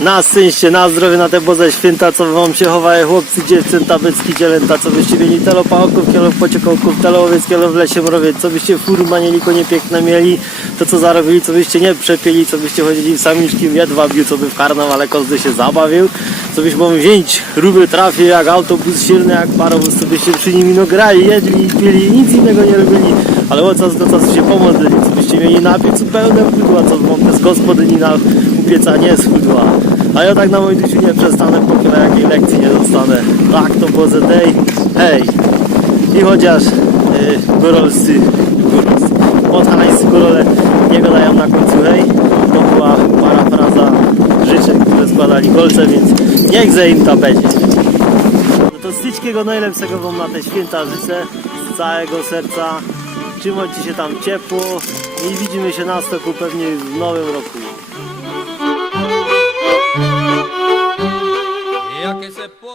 Na szczęście, na zdrowie, na te boze święta, co wam się chowają chłopcy, dziewczęta, bycki, cielęta, co byście mieli telo pałków, kielo pociekołków, telo owiec, kielo w lesie mrowiec, co byście fur manieli, konie piękne mieli, to co zarobili, co byście nie przepieli, co byście chodzili w samiczkim jedwabiu, co by w karnawale każdy się zabawił, co byś wam wziąć ruby trafił, jak autobus silny, jak parowóz, co byście przy nim no grali, jedli, pili i nic innego nie robili, ale o czas do czasu się pomodlili, co byście mieli na piecu pełne pudła, co wam z gospodyni na upieca nie schudła. A ja tak na moim życiu nie przestanę, póki na jakiej lekcji nie dostanę. Tak to the day. Hej! I chociaż yy, górolscy, górolscy, podhalańscy górole nie gadają na końcu hej, to była parafraza życzeń, które składali golce, więc niech ze im to będzie. No to styczkiego najlepszego wam na te święta życzę z całego serca. Trzymajcie się tam ciepło i widzimy się na stoku pewnie w nowym roku.